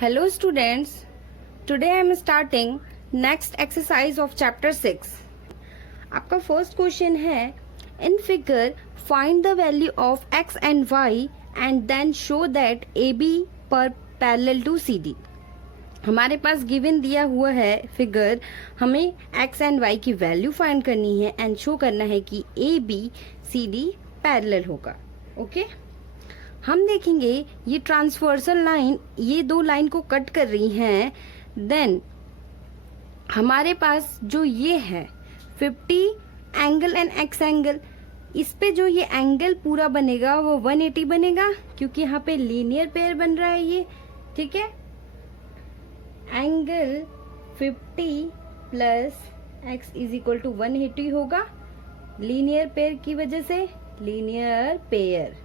Hello students, today I am starting next exercise of chapter 6. आपका first question है in figure find the value of x and y and then show that AB पर parallel to CD. हमारे पास given दिया हुआ है figure, हमें x and y की वैल्यू फाइंड करनी है एंड शो करना है कि AB CD पैरेलल होगा. ओके हम देखेंगे ये ट्रांसवर्सल लाइन ये दो लाइन को कट कर रही हैं. देन हमारे पास जो ये है 50 एंगल एंड एक्स एंगल, इस पे जो ये एंगल पूरा बनेगा वो 180 बनेगा क्योंकि यहाँ पे लीनियर पेयर बन रहा है ये. ठीक है, angle 50 plus x is equal to 180 होगा लीनियर पेयर की वजह से, लीनियर पेयर.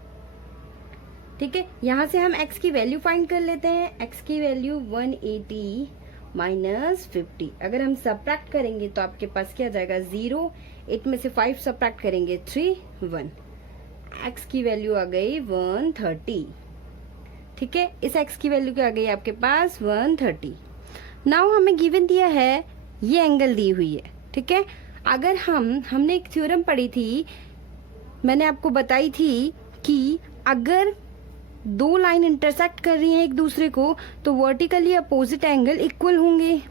ठीक है, यहाँ से हम x की वैल्यू फाइंड कर लेते हैं. x की वैल्यू 180 माइनस 50. अगर हम सब्ट्रैक्ट करेंगे तो आपके पास क्या जाएगा 0. 8 में से 5 सब्ट्रैक्ट करेंगे 3 1. x की वैल्यू आ गई 130. ठीक है, इस x की वैल्यू क्या आ गई आपके पास 130. नाउ हमें गिवन दिया है ये एंगल दी हुई है. ठीक है, अगर हमने एक थ्योरम पढ़ी थी, मैंने आपको बताई थी कि अगर दो लाइन इंटरसेक्ट कर रही हैं एक दूसरे को तो वर्टिकली अपोजिट एंगल इक्वल होंगे.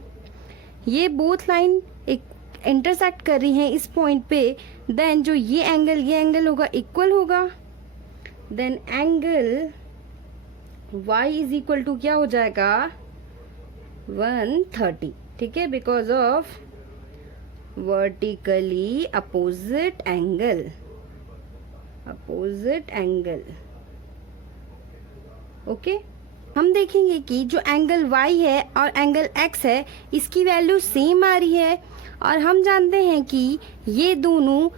ये बोथ लाइन एक इंटरसेक्ट कर रही हैं इस पॉइंट पे, देन जो ये एंगल होगा इक्वल होगा. Then angle y is equal to क्या हो जाएगा 130. ठीक है, because of vertically opposite angle. Okay हम देखेंगे कि जो एंगल y है और एंगल x है इसकी वैल्यू सेम आ रही है और हम जानते हैं कि ये दोनों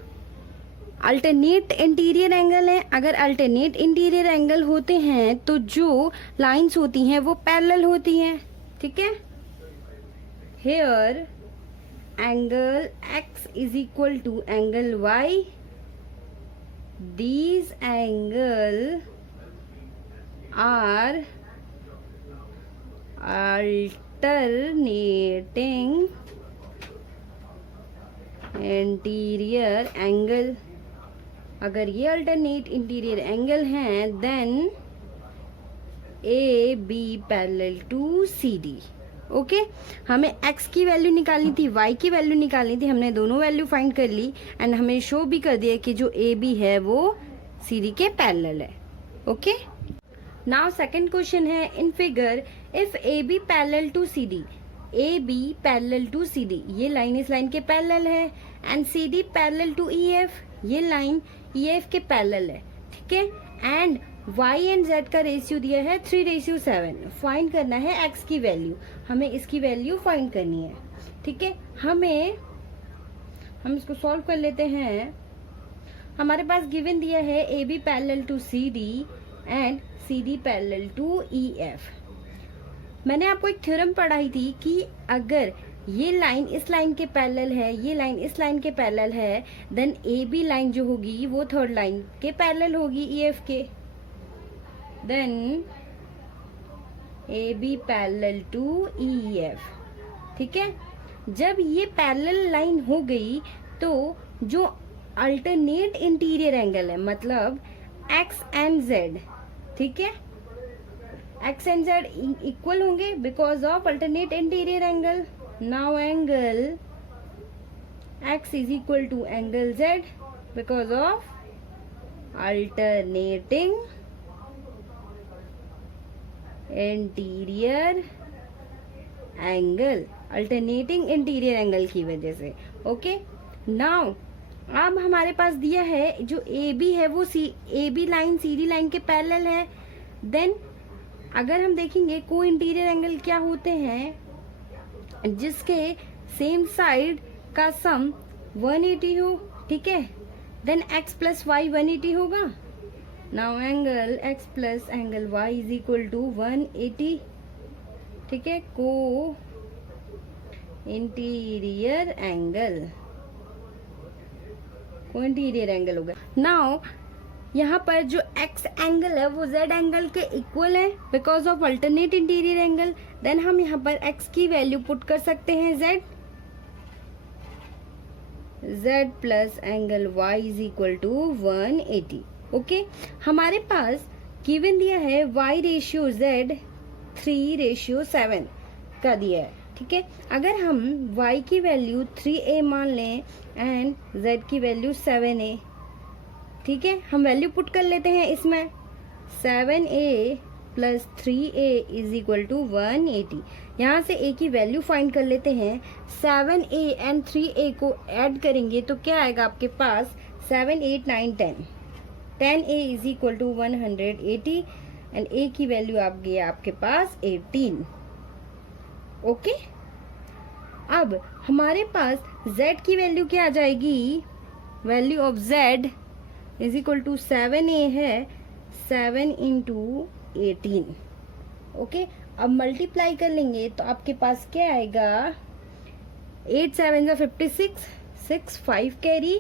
अल्टरनेट इंटीरियर एंगल हैं. अगर अल्टरनेट इंटीरियर एंगल होते हैं तो जो लाइंस होती हैं वो पैरेलल होती हैं. ठीक है, here angle x is equal to angle y. These angle are alternating interior angle. अगर ये अल्टरनेट इंटीरियर एंगल हैं then AB parallel to CD. Okay हमें x की वैल्यू निकालनी थी, y की वैल्यू निकालनी थी, हमने दोनों वैल्यू फाइंड कर ली एंड हमें शो भी कर दिया कि जो AB है वो CD के पैरेलल है. ओके नाउ सेकंड क्वेश्चन है in figure if AB parallel to CD, AB parallel to CD, ये लाइन इस लाइन के पैरेलल है and CD parallel to EF, ये लाइन EF के पैरेलल है. ठीक है, एंड y एंड z का रेशियो दिया है 3:7. फाइंड करना है x की वैल्यू, हमें इसकी वैल्यू फाइंड करनी है. ठीक है, हम इसको सॉल्व कर लेते हैं. हमारे पास गिवन दिया है AB parallel to CD and CD parallel to EF. मैंने आपको एक थ्योरम पढ़ाई थी कि अगर ये लाइन इस लाइन के पैरेलल है, ये लाइन इस लाइन के पैरेलल है, देन AB लाइन जो होगी वो थर्ड लाइन के पैरेलल होगी EF के. Then AB parallel to EF. ठीक है, जब ये पैरेलल लाइन हो गई तो जो अल्टरनेट इंटीरियर एंगल है मतलब x एंड z, ठीक है, x एंड z इक्वल होंगे because of alternate interior angle. Now angle x is equal to angle z because of alternating interior angle, alternating interior angle की वजह से. Okay now अब हमारे पास दिया है जो AB है वो AB लाइन CD लाइन के पैरेलल है. देन अगर हम देखेंगे को इंटीरियर एंगल क्या होते हैं जिसके सेम साइड का सम 180 हो. ठीक है, देन x प्लस y 180 होगा. Now angle x plus angle y is equal to 180. ठीक है, को इंटीरियर एंगल होगा. नाउ यहाँ पर जो x एंगल है वो z एंगल के इक्वल है because of alternate interior angle. Then हम यहाँ पर x की वैल्यू पुट कर सकते हैं z plus angle y is equal to 180। Okay, हमारे पास गिवन दिया है y रेशियो z 3:7 का दिया है। ठीक है, अगर हम y की वैल्यू 3a मान लें एंड z की वैल्यू 7a, ठीक है, हम वैल्यू पुट कर लेते हैं इसमें। 7a plus 3a is equal to 180। यहाँ से a की वैल्यू फाइंड कर लेते हैं। 7a एंड 3a को ऐड करेंगे तो क्या आएगा आपके पास, 7 8 9 10। 10a is equal to 180 and a की वैल्यू आ गई आपके पास 18। ओके, अब हमारे पास z की वैल्यू क्या आ जाएगी, value of z is equal to 7a है, 7 इंटू 18। ओके, अब मल्टीप्लाई कर लेंगे तो आपके पास क्या आएगा, 8 7 जा 56, 6 5 कैरी,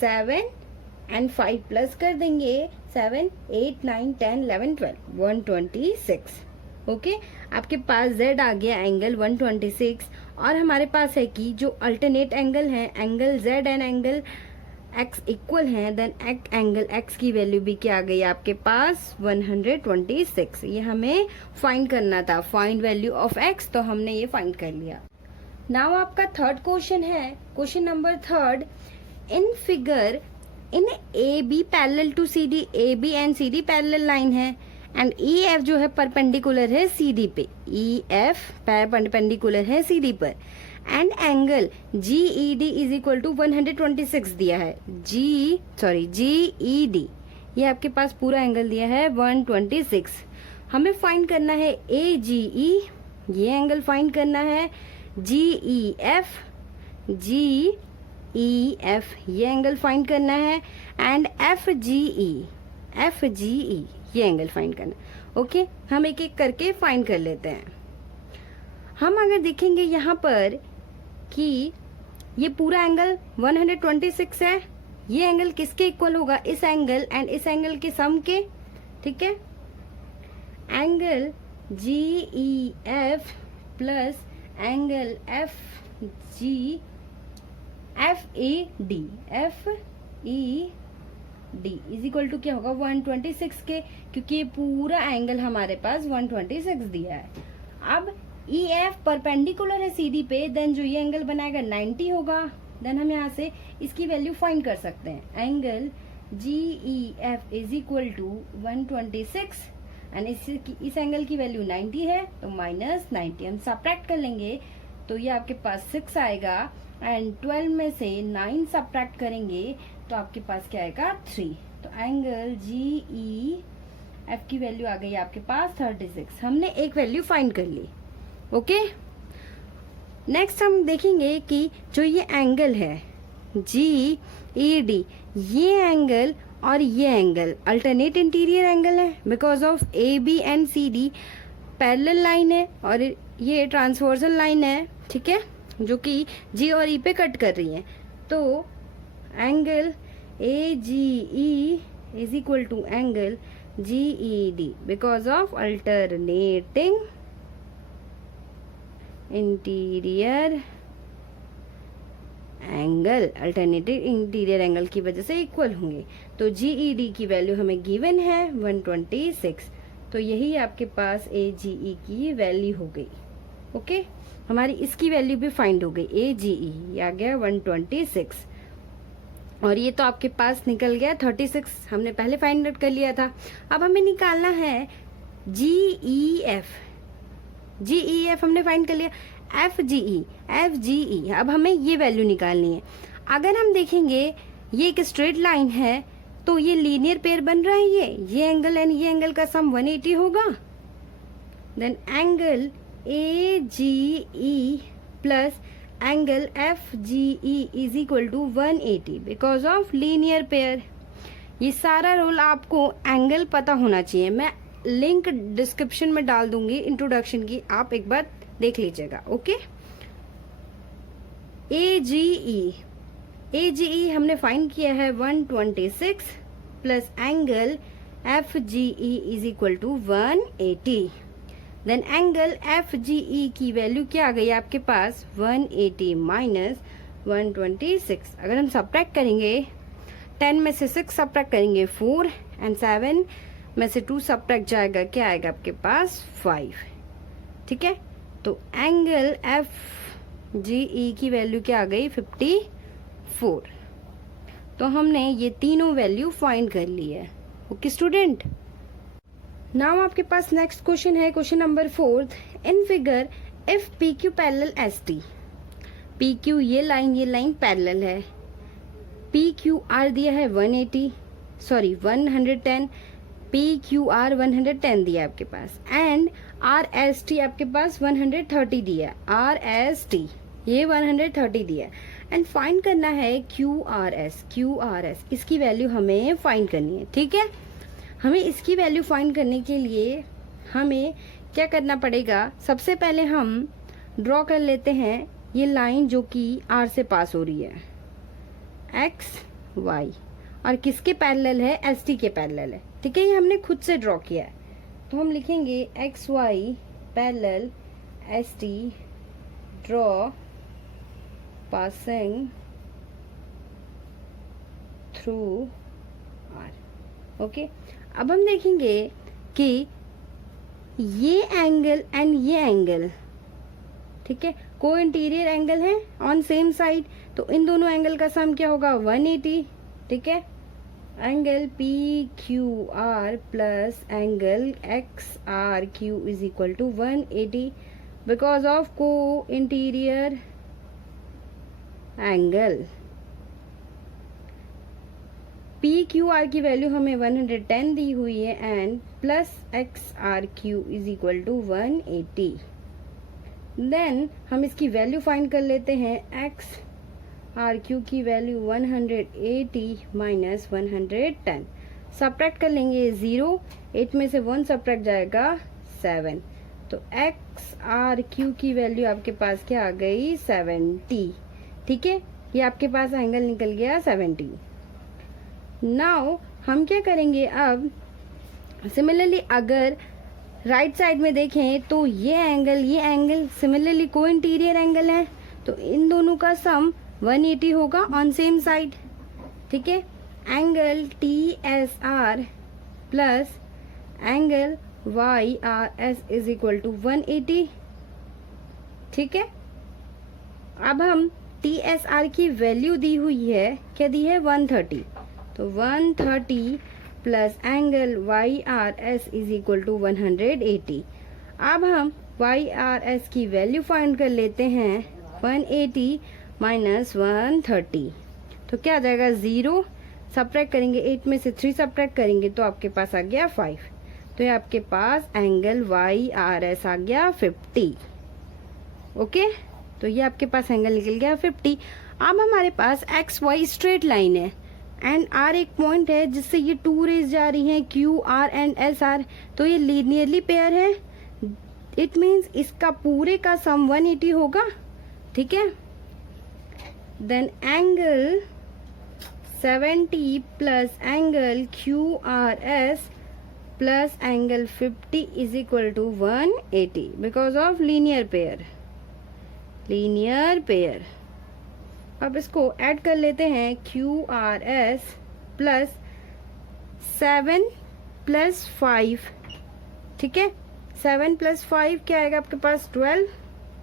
7 एंड 5 प्लस कर देंगे, 7 8 9 10 11 12 126। ओके, आपके पास z आ गया एंगल 126। और हमारे पास है कि जो अल्टरनेट एंगल है, angle z and angle x equal है, देन एंगल x की वैल्यू भी क्या आ गई आपके पास, 126। ये हमें फाइंड करना था, फाइंड वैल्यू ऑफ x, तो हमने ये फाइंड कर लिया। नाउ आपका थर्ड क्वेश्चन है, question number third. In figure in AB parallel to CD, AB and CD parallel line है एंड EF जो है परपेंडिकुलर है CD पे, EF परपेंडिकुलर है CD पर and angle GED is equal to 126 दिया है। GED ये आपके पास पूरा एंगल दिया है 126। हमें फाइंड करना है AGE, ये एंगल फाइंड करना है, GEF ये एंगल फाइंड करना है एंड FGE ये एंगल फाइंड करना है। ओके, हम एक एक करके फाइंड कर लेते हैं। हम अगर देखेंगे यहाँ पर कि ये पूरा एंगल 126 है, ये एंगल किसके इक्वल होगा, इस एंगल एंड इस एंगल के सम के। ठीक है, angle GEF plus angle FED is equal to क्या होगा, 126 के, क्योंकि ये पूरा एंगल हमारे पास 126 दिया है। अब EF परपेंडिकुलर है CD पे, देन जो ये एंगल बनाएगा 90 होगा। देन हम यहाँ से इसकी वैल्यू फाइंड कर सकते हैं। Angle GEF is equal to 126 and इस एंगल की वैल्यू 90 है तो माइनस 90 हम सब्ट्रैक्ट कर लेंगे तो ये आपके पास 6 आएगा एंड 12 में से 9 सब्ट्रैक्ट करेंगे तो आपके पास क्या आएगा, 3। तो एंगल GEF की वैल्यू आ गई आपके पास 36। हमने एक वैल्यू फाइंड कर ली। ओके, नेक्स्ट हम देखेंगे कि जो ये एंगल है GED, ये एंगल और ये एंगल अल्टरनेट इंटीरियर एंगल है because of AB and CD parallel line है और ये ट्रांसवर्सल लाइन है। ठीक है, जो कि G और E पे कट कर रही है। तो angle AGE is equal to angle GED because of alternating interior angle, alternative interior angle की वजह से इक्वल होंगे। तो GED की वैल्यू हमें गिवन है 126, तो यही आपके पास AGE की वैल्यू हो गई। ओके, हमारी इसकी वैल्यू भी फाइंड हो गई, AGE आ गया 126 और ये तो आपके पास निकल गया 36, हमने पहले फाइंड आउट कर लिया था। अब हमें निकालना है GEF हमने फाइंड कर लिया, FGE। अब हमें ये वैल्यू निकालनी है। अगर हम देखेंगे ये एक स्ट्रेट लाइन है तो ये लीनियर पेयर बन रहा है, ये एंगल एंड ये एंगल का सम 180 होगा। Then angle AGE plus angle FGE is equal to 180 because of linear pair. ये सारा रूल आपको एंगल पता होना चाहिए, मैं लिंक डिस्क्रिप्शन में डाल दूंगी इंट्रोडक्शन की, आप एक बार देख लीजिएगा। ओके, AGE हमने फाइंड किया है 126 plus angle FGE is equal to 180। Then angle FGE की वैल्यू क्या आ गई आपके पास 180 माइनस 126। अगर हम सब्ट्रैक्ट करेंगे 10 में से 6 सब्ट्रैक्ट करेंगे 4 एंड 7 में से 2 सब्ट्रैक्ट जाएगा, क्या आएगा आपके पास 5। ठीक है, तो एंगल FGE की वैल्यू क्या आ गई 54। तो हमने ये तीनों वैल्यू फाइंड कर ली है। ओके स्टूडेंट, नाउ आपके पास नेक्स्ट क्वेश्चन है, question number 4। In figure if PQ parallel ST, PQ ये लाइन पैरेलल है, PQR दिया है 110, PQR 110 दिया आपके पास, एंड RST आपके पास 130 दिया, RST ये 130 दिया, एंड फाइंड करना है QRS, इसकी वैल्यू हमें फाइंड करनी है। ठीक है, हमें इसकी वैल्यू फाइंड करने के लिए हमें क्या करना पड़ेगा, सबसे पहले हम ड्रॉ कर लेते हैं ये लाइन जो कि R से पास हो रही है, XY, और किसके पैरेलल है, ST के पैरेलल है। ठीक है, ये हमने खुद से ड्रॉ किया है, तो हम लिखेंगे XY parallel ST draw passing through R। Okay, अब हम देखेंगे कि ये एंगल एंड ये एंगल, ठीक है, को इंटीरियर एंगल है ऑन सेम साइड, तो इन दोनों एंगल का सम क्या होगा 180। ठीक है, angle PQR plus angle XRQ is equal to 180 because of co interior angle. PQR की वैल्यू हमें 110 दी हुई है and plus XRQ is equal to 180। Then हम इसकी वैल्यू फाइंड कर लेते हैं, XRQ की वैल्यू 180 माइनस 110, सब्ट्रैक्ट कर लेंगे 0, 8 में से 1 सब्ट्रैक्ट जाएगा 7, तो XRQ की वैल्यू आपके पास क्या आ गई 70। ठीक है, ये आपके पास एंगल निकल गया 70। नाउ हम क्या करेंगे, अब सिमिलरली अगर राइट साइड में देखें तो ये एंगल सिमिलरली को इंटीरियर एंगल है, तो इन दोनों का सम 180 होगा ऑन सेम साइड। ठीक है, angle TSR plus angle YRS is equal to 180। ठीक है, अब हम TSR की वैल्यू दी हुई है, क्या दी है 130, तो 130 plus angle YRS is equal to 180। अब हम YRS की वैल्यू फाइंड कर लेते हैं, 180 माइनस 130, तो क्या आ जाएगा 0, सब्ट्रैक्ट करेंगे 8 में से 3 सब्ट्रैक्ट करेंगे तो आपके पास आ गया 5, तो ये आपके पास एंगल YRS आ गया 50। ओके, तो ये आपके पास एंगल निकल गया 50। अब हमारे पास XY स्ट्रेट लाइन है एंड R एक पॉइंट है जिससे ये 2 रेज जा रही हैं, QR एंड SR, तो ये लीनियरली पेयर है, इट मीन्स इसका पूरे का सम 180 होगा। ठीक है, then angle 70 plus angle QRS plus angle 50 is equal to 180 because of linear pair. अब इसको ऐड कर लेते हैं, QRS प्लस 7 प्लस 5। ठीक है, 7 प्लस 5 क्या आएगा आपके पास 12,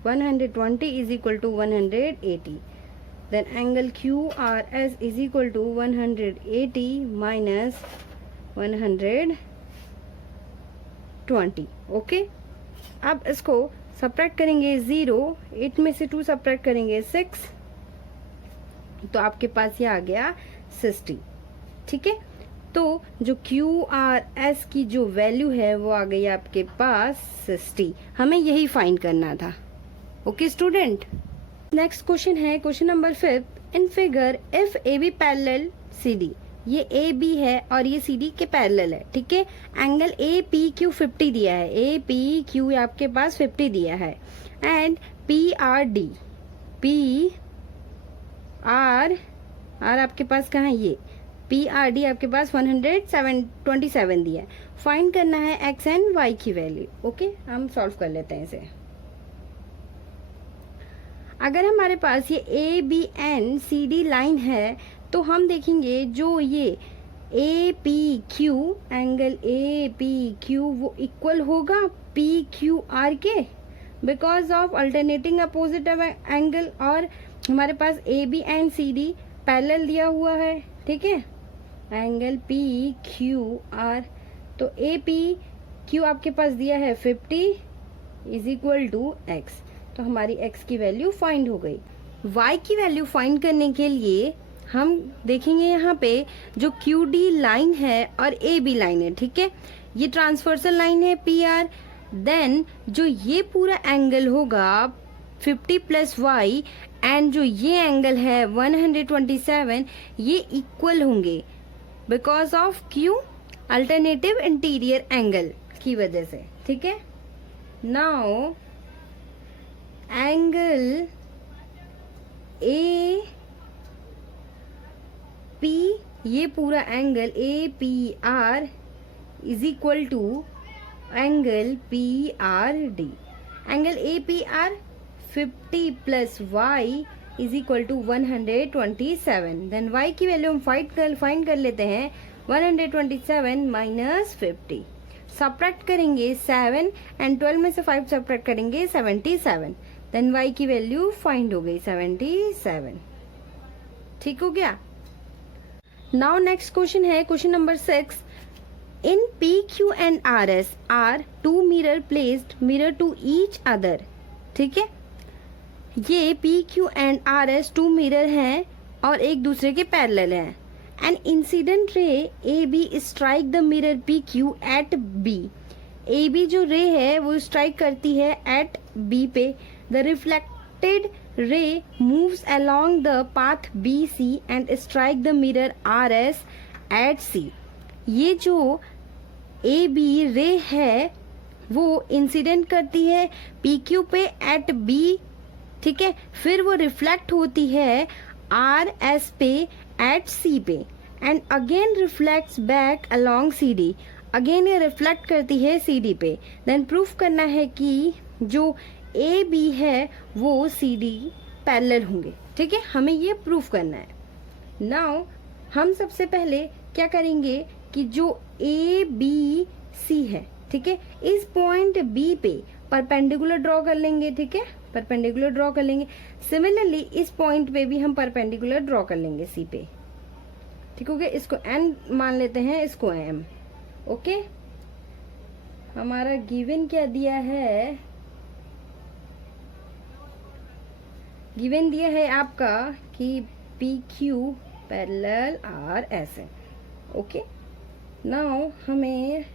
120 is equal to 180। Then angle QRS is equal to 180 minus 120। Okay, अब इसको सब्ट्रैक्ट करेंगे 0, 8 में से 2 सब्ट्रैक्ट करेंगे 6, तो आपके पास ये आ गया 60। ठीक है, तो जो QRS की जो वैल्यू है वो आ गई आपके पास 60। हमें यही फाइंड करना था। ओके स्टूडेंट, नेक्स्ट क्वेश्चन है question number 5। In figure if AB parallel CD, ये AB है और ये CD के पैरेलल है। ठीक है, एंगल APQ 50 दिया है, APQ आपके पास 50 दिया है, एंड PRD, PR R आपके पास कहाँ है, ये PRD आपके पास 127 दिया है। फाइंड करना है x एंड y की वैल्यू। ओके, हम सॉल्व कर लेते हैं इसे। अगर हमारे पास ये ABNCD लाइन है तो हम देखेंगे जो ये APQ एंगल APQ वो इक्वल होगा PQR के, because of alternating opposite angle, और हमारे पास ABNCD पैरेलल दिया हुआ है, ठीक है, एंगल PQR। तो APQ आपके पास दिया है 50 इज इक्वल टू x, तो हमारी x की वैल्यू फाइंड हो गई। y की वैल्यू फाइंड करने के लिए हम देखेंगे यहाँ पे जो QD लाइन है और AB लाइन है, ठीक है, ये ट्रांसवर्सल लाइन है PR, देन जो ये पूरा एंगल होगा 50 प्लस y एंड जो ये एंगल है 127, ये इक्वल होंगे because of Q alternative interior angle की वजह से, ठीक है। नाउ एंगल AP, ये पूरा angle APR is equal to angle PRD। Angle APR 50 plus y is equal to 127। Then y की वैल्यू हम फाइंड कर लेते हैं। 127 माइनस 50, सब्ट्रैक्ट करेंगे 7 एंड 12 में से 5 सब्ट्रैक्ट करेंगे 77। देन y की वैल्यू फाइंड हो गई 77। ठीक हो गया। नाउ नेक्स्ट क्वेश्चन है question number 6। In PQ and RS are two mirror placed mirror to each other. ठीक है, ये PQ and RS two mirror हैं और एक दूसरे के पैरेलल हैं। An incident ray AB strike the mirror PQ at B। AB जो रे है वो स्ट्राइक करती है एट B पे। The reflected ray moves along the path BC and strike the mirror RS at C। ये जो AB रे है वो इंसिडेंट करती है PQ पे एट B, ठीक है, फिर वो रिफ्लेक्ट होती है RS पे एट C पे and again reflects back along CD। Again ये रिफ्लेक्ट करती है CD पे। देन प्रूफ करना है कि जो AB है वो CD पैरेलल होंगे। ठीक है, हमें ये प्रूफ करना है। नाउ हम सबसे पहले क्या करेंगे कि जो ABC है, ठीक है, इस पॉइंट B पे परपेंडिकुलर ड्रॉ कर लेंगे। ठीक है, परपेंडिकुलर ड्रॉ कर लेंगे। सिमिलरली इस पॉइंट पे भी हम परपेंडिकुलर ड्रॉ कर लेंगे C पे। ठीक हो गया, इसको N मान लेते हैं, इसको M। ओके, हमारा गिवन क्या दिया है? गिवन दिया है आपका कि PQ पैरेलल RS है। ओके, नाउ हमें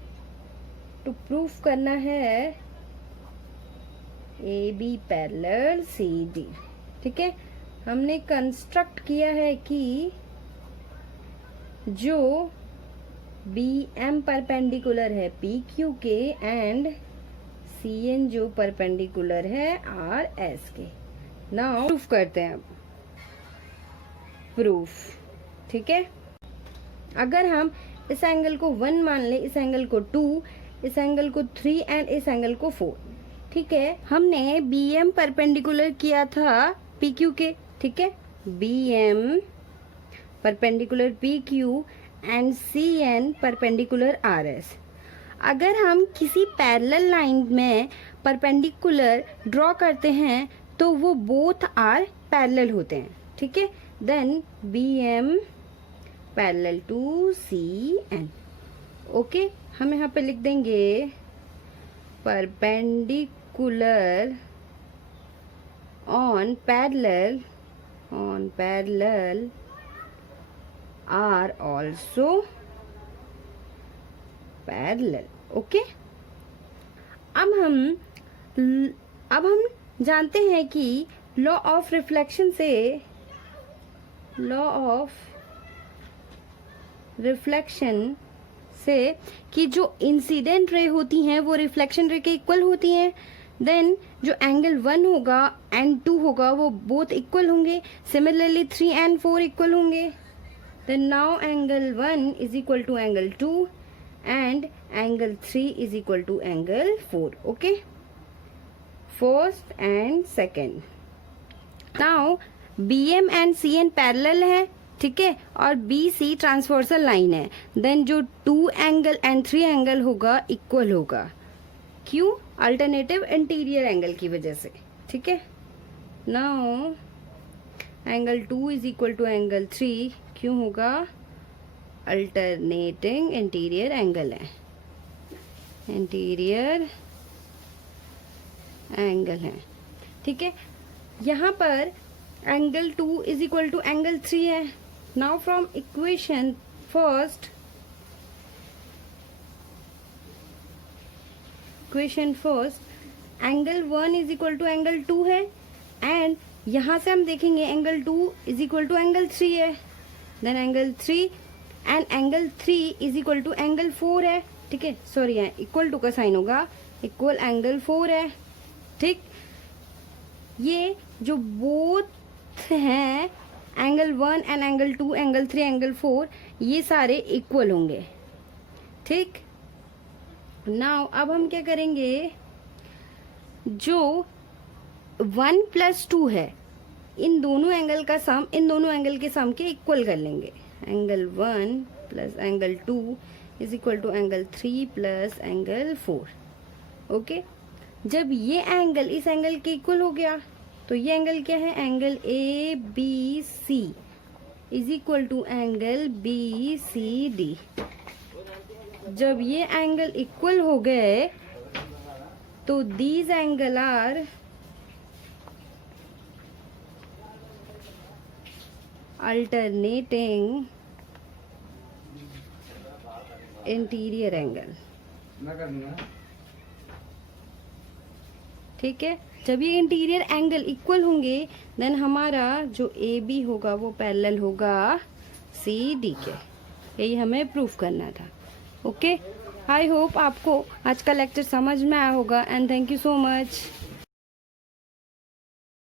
टू प्रूफ करना है AB पैरेलल CD। ठीक है, हमने कंस्ट्रक्ट किया है कि जो BM परपेंडिकुलर है PQ के एंड CN जो परपेंडिकुलर है RS के। नाउ प्रूफ करते हैं अब प्रूफ। ठीक है, अगर हम इस एंगल को 1 मान ले, इस एंगल को 2, इस एंगल को 3 एंड इस एंगल को 4। ठीक है, हमने BM परपेंडिकुलर किया था PQ के। ठीक है, BM perpendicular PQ and CN perpendicular RS। अगर हम किसी पैरेलल लाइन में परपेंडिकुलर ड्रॉ करते हैं तो वो बोथ आर पैरेलल होते हैं। ठीक है, then BM parallel to CN। Okay, हम यहाँ पे लिख देंगे perpendicular on parallel are also parallel। Okay, अब हम जानते हैं कि लॉ ऑफ रिफ्लेक्शन से कि जो इंसिडेंट रे होती हैं वो रिफ्लेक्शन रे के इक्वल होती हैं। देन जो एंगल 1 होगा एंड 2 होगा वो बोथ इक्वल होंगे। सिमिलरली 3 एंड 4 इक्वल होंगे। then now angle 1 is equal to angle 2 and angle 3 is equal to angle 4. Okay, first and second. now BM and CN parallel है, ठीक है, और BC ट्रांसवर्सल लाइन है, then जो 2 angle and 3 angle होगा equal होगा. क्यों? अल्टरनेटिव इंटीरियर एंगल की वजह से. ठीक है, now angle 2 is equal to angle 3. क्यों होगा? अल्टरनेटिंग इंटीरियर एंगल है, इंटीरियर एंगल है. ठीक है, यहाँ पर angle 2 is equal to angle 3 है. Now from equation first, angle 1 is equal to angle 2 है एंड यहाँ से हम देखेंगे angle 2 is equal to angle 3 है, then angle 3 and angle 3 is equal to angle 4 है. ठीक है, सॉरी यहाँ इक्वल टू का साइन होगा, इक्वल एंगल 4 है. ठीक, ये जो बोथ हैं angle 1 and angle 2, angle 3, angle 4, ये सारे इक्वल होंगे. ठीक, नाउ अब हम क्या करेंगे, जो 1 प्लस 2 है इन दोनों एंगल का सम इन दोनों एंगल के सम के इक्वल कर लेंगे. Angle 1 plus angle 2 is equal to angle 3 plus angle 4. Okay, जब ये एंगल इस एंगल के इक्वल हो गया तो ये एंगल क्या है? Angle ABC is equal to angle BCD. जब ये एंगल इक्वल हो गए तो these angle are alternating interior angle. ठीक है, जब ये इंटीरियर एंगल इक्वल होंगे देन हमारा जो AB होगा वो पैरेलल होगा CD के. यही हमें प्रूफ करना था. ओके, आई होप आपको आज का लेक्चर समझ में आया होगा and thank you so much.